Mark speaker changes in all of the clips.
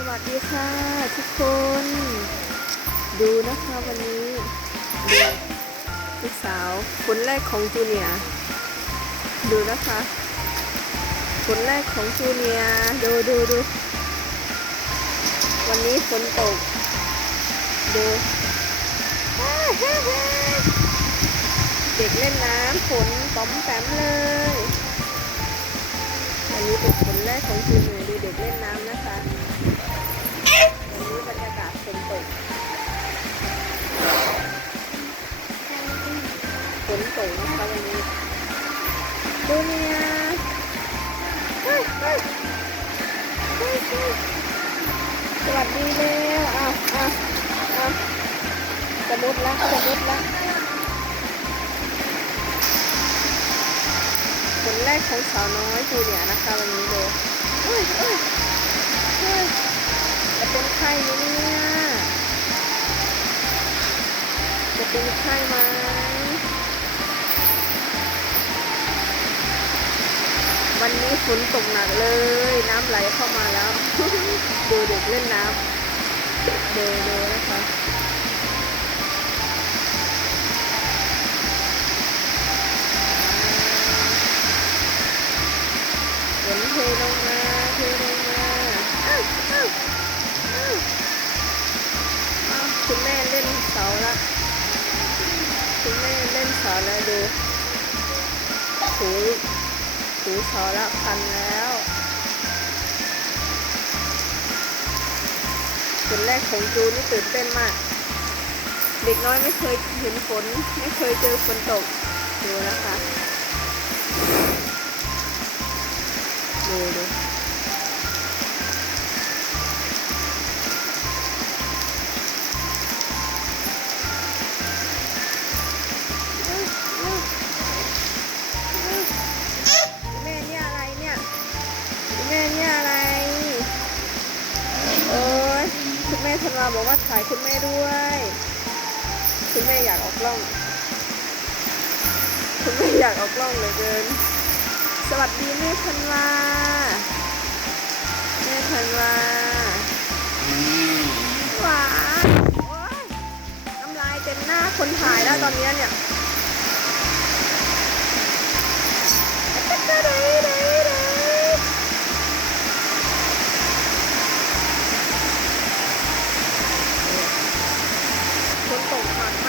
Speaker 1: สวัสดีค่ะ ทุกคน ดูนะคะวันนี้ดูลูกสาวคนแรกของจูเนียดูนะคะคนแรกของจูเนียดูดูดูวันนี้ฝนตก ดูเด็กเล่นน้ำฝนต้อมแปมเลย อันนี้เป็นผลแรกของจูเนีย ฝนตกนะคะวันนี้จูเนียร์เฮ้ยเฮ้ยเฮ้ยเฮ้ยสวัสดีเร็วอะอะอะจะมุดละจะมุดละผลแรกของสาวน้อยจูเนี่ยนะคะวันนี้เลยเฮ้ยเฮ้ยเฮ้ยจะเป็นไข้ไหมเนี่ยจะเป็นไข้ไหม วันนี้ฝนตกหนักเลย น้ำไหลเข้ามาแล้วดูเด็กเล่นน้ำดูดูนะคะฝนเทลงมาเทลงมาอ้าวอ้าวอ้าวคุณแม่เล่นเสาละคุณแม่เล่นเสาแล้วดูถู ถูสอละพันแล้วฝนแรกของจูนี่ตื่นเต้นมาก เด็กน้อยไม่เคยเห็นฝน ไม่เคยเจอฝนตก ธันวาบอกว่าถ่ายคุณแม่ด้วย คุณแม่อยากออกกล้อง คุณแม่อยากออกกล้องเหลือเกิน สวัสดีแม่ธันวาแม่ธันวาหวานโอ๊ยน้ำลายเต็มหน้าคนถ่ายแล้วตอนเนี้ยเนี่ย ฝน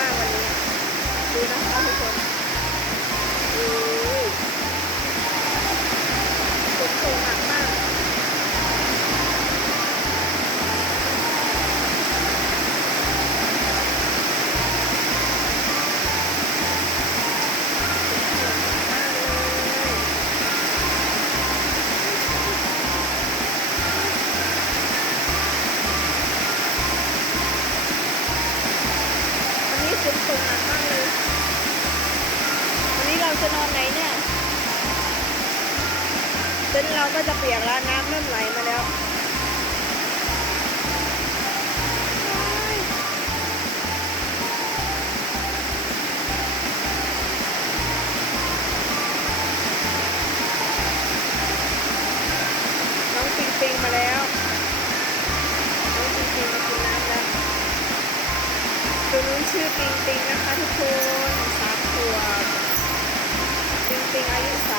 Speaker 1: ฝนตกหนักมากเลย วันนี้เราจะนอนไหนเนี่ยเต็นท์เราก็จะเปียกแล้วน้ำเริ่มไหลมาแล้ว ชื่อปิงปิงนะคะทุกคนสามขวบปิงปิงอายุสา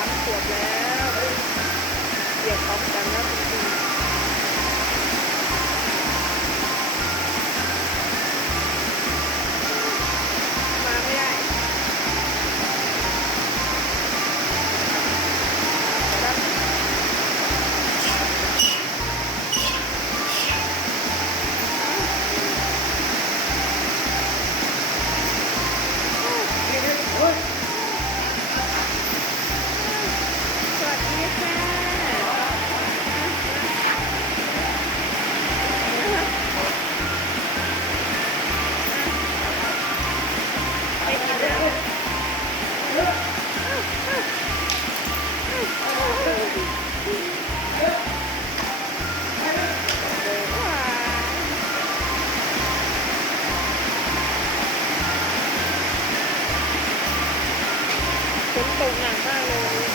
Speaker 1: มขวบแล้ ฝนตกหนักมากเลย